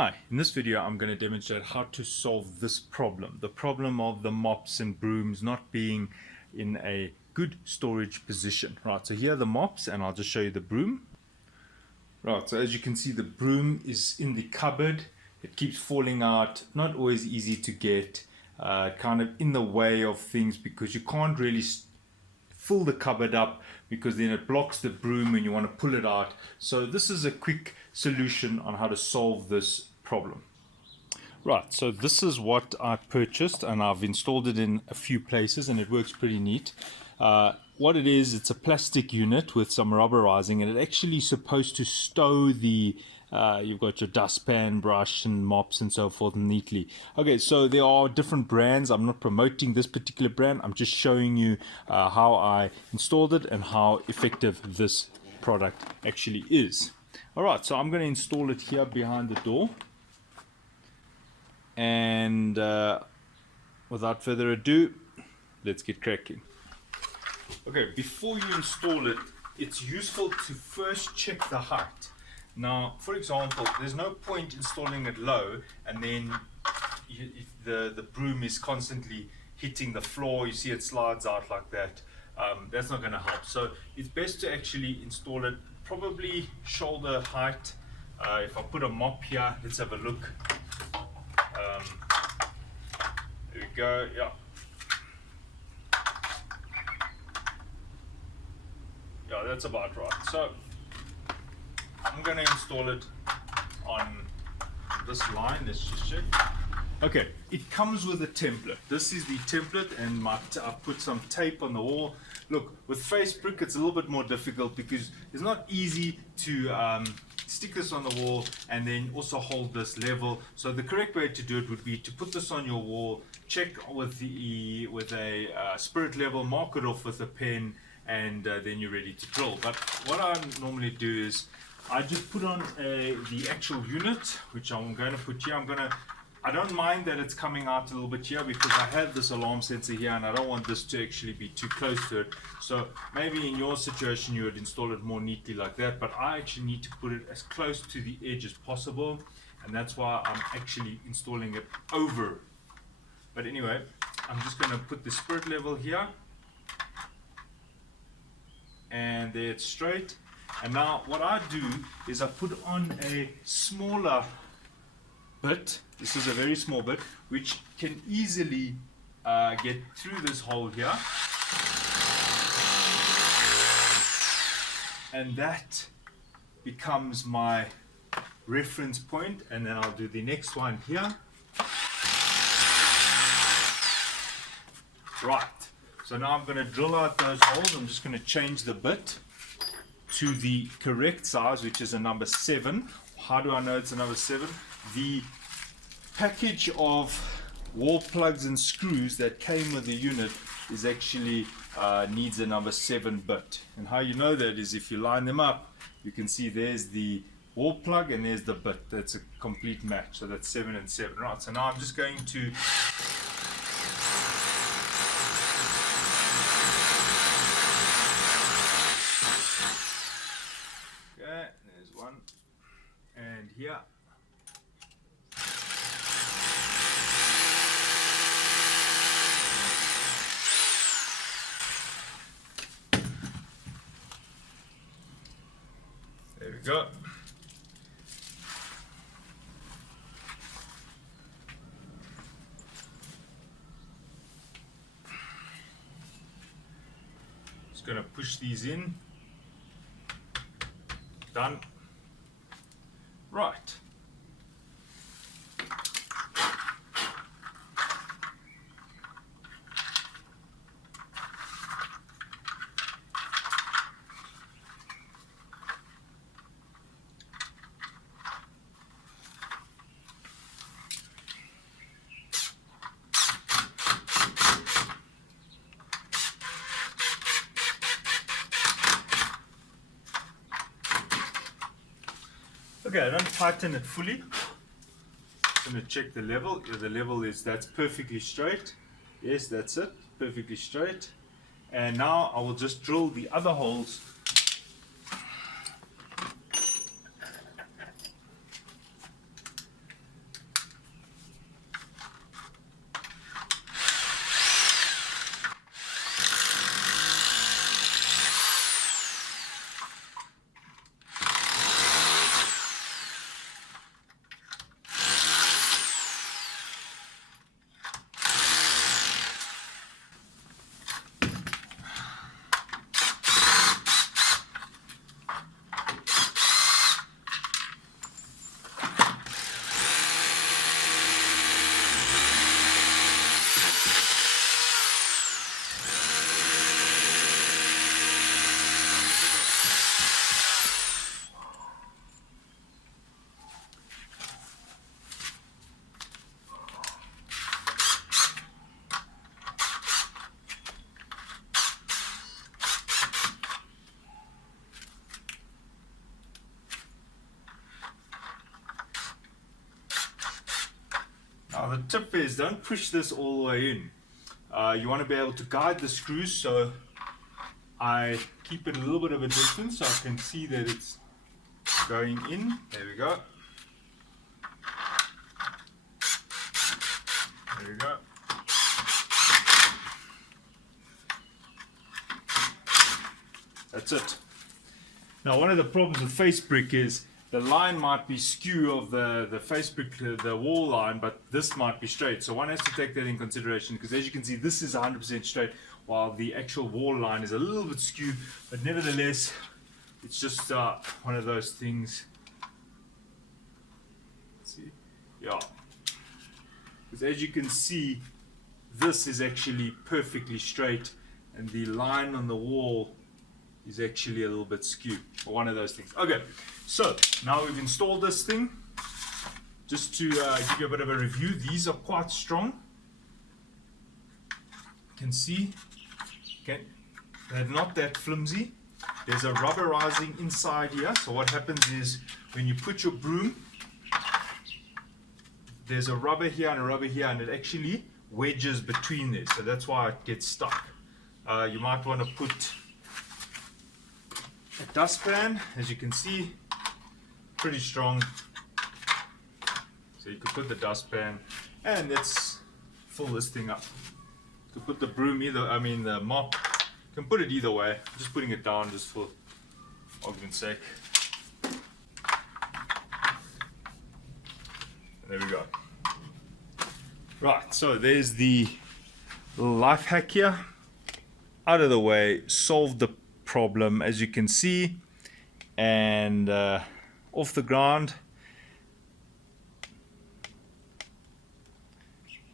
Hi, in this video I'm going to demonstrate how to solve this problem, the problem of the mops and brooms not being in a good storage position. Right, so here are the mops and I'll just show you the broom. Right, so as you can see the broom is in the cupboard, it keeps falling out, not always easy to get, kind of in the way of things because you can't really fill the cupboard up because then it blocks the broom when you want to pull it out. So this is a quick solution on how to solve this problem. Right, so this is what I purchased and I've installed it in a few places and it works pretty neat. What it is, it's a plastic unit with some rubberizing and it's actually supposed to stow the you've got your dustpan, brush and mops and so forth neatly. Okay, so there are different brands. I'm not promoting this particular brand. I'm just showing you how I installed it and how effective this product actually is. Alright, so I'm going to install it here behind the door. And without further ado, let's get cracking. Okay, before you install it, it's useful to first check the height. Now, for example, there's no point installing it low and then the broom is constantly hitting the floor. You see it slides out like that. That's not going to help. So it's best to actually install it probably shoulder height. If I put a mop here, let's have a look. There we go. Yeah. Yeah, that's about right. So I'm going to install it on this line. Let's just check. Okay, it comes with a template. This is the template, and I put some tape on the wall. Look, with face brick, it's a little bit more difficult because it's not easy to stick this on the wall and then also hold this level. So the correct way to do it would be to put this on your wall, check with a spirit level, mark it off with a pen, and then you're ready to drill. But what I normally do is I just put on the actual unit, which I'm going to put here. I don't mind that it's coming out a little bit here because I have this alarm sensor here and I don't want this to actually be too close to it. So maybe in your situation you would install it more neatly like that, but I actually need to put it as close to the edge as possible, and that's why I'm actually installing it over. But anyway, I'm just going to put the spirit level here, and there it's straight. And now what I do is I put on a smaller bit. This is a very small bit which can easily get through this hole here, and that becomes my reference point. And then I'll do the next one here. Right, so now I'm going to drill out those holes. I'm just going to change the bit to the correct size, which is a number 7. How do I know it's a number 7? The package of wall plugs and screws that came with the unit is actually needs a number 7 bit. And how you know that is if you line them up, you can see there's the wall plug and there's the bit. That's a complete match. So that's 7 and 7. Right, so now I'm just going to there's one, and here. There we go. Just going to push these in. Done. Right. Okay, I don't tighten it fully. I'm going to check the level. Yeah, the level is, that's perfectly straight. Yes, that's it, perfectly straight. And now I will just drill the other holes Tip is don't push this all the way in. You want to be able to guide the screws, so I keep it a little bit of a distance so I can see that it's going in. There we go. There we go. That's it. Now, one of the problems with face brick is the line might be skew of the face brick, the wall line, but this might be straight. So one has to take that in consideration, because as you can see, this is 100% straight, while the actual wall line is a little bit skewed. But nevertheless, it's just one of those things. Let's see, yeah. Because as you can see, this is actually perfectly straight, and the line on the wall is actually a little bit skewed, or one of those things. Okay, so now we've installed this thing. Just to give you a bit of a review, these are quite strong. You can see, okay, they're not that flimsy. There's a rubberizing inside here, so what happens is when you put your broom, there's a rubber here and a rubber here, and it actually wedges between there, so that's why it gets stuck. You might want to put a dustpan, as you can see, pretty strong. So you could put the dustpan, and let's fill this thing up. You could put the broom the mop, you can put it either way. I'm just putting it down just for argument's sake. There we go. Right, so there's the little life hack here. Out of the way, solved the problem, as you can see, and off the ground.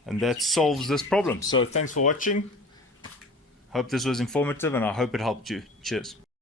And that solves this problem. So thanks for watching. Hope this was informative, and I hope it helped you. Cheers.